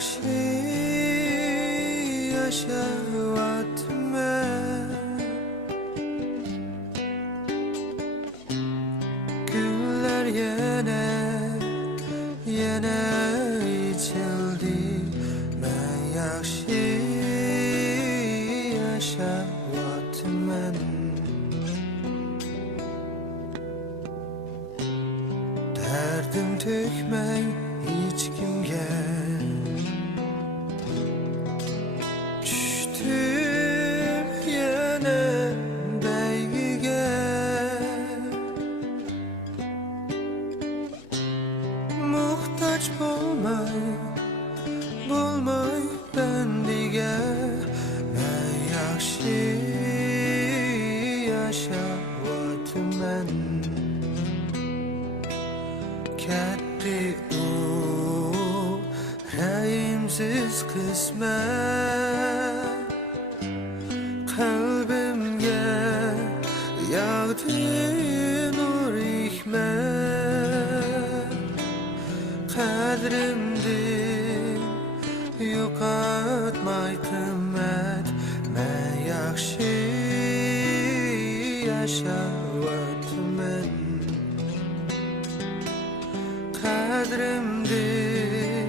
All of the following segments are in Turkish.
yaxshi yashayapman. Günler yana ichildi. Men yaxshi yashayapman. Derdim tökmey hiç kimge. Düştüm yine beygige. Muhtaç bulmay bendige. Men yaxshi yashayapman. Ketti o rayimsiz kısmet. Kalbimge yağdı nur hikmet. Kadrimdin yo'qotmay qimmat. Men yaxshi yashayapman. Kadrimdin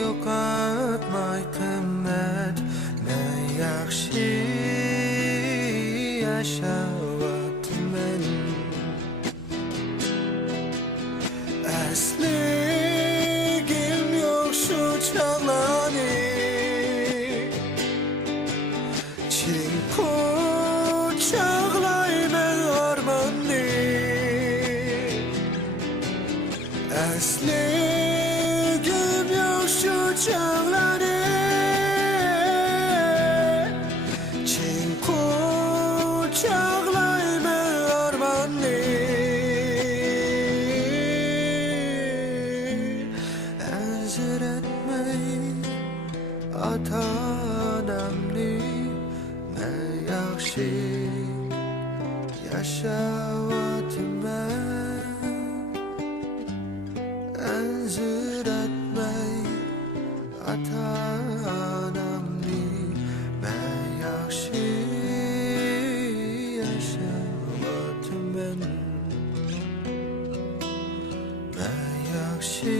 yo'qotmay qimmat. Men yaxshi yashayapman. Asligim yo'q shu chog'larni. Chin quchoqlayman armonni. Asligim yo'q shu chog'larni. Chin quchoqlayman armonni. Ajratmay ota-onamni. Men yaxshi yashayapman. Ajratmay ota-onamni. Men yaxshi yashayapman. Men yaxshi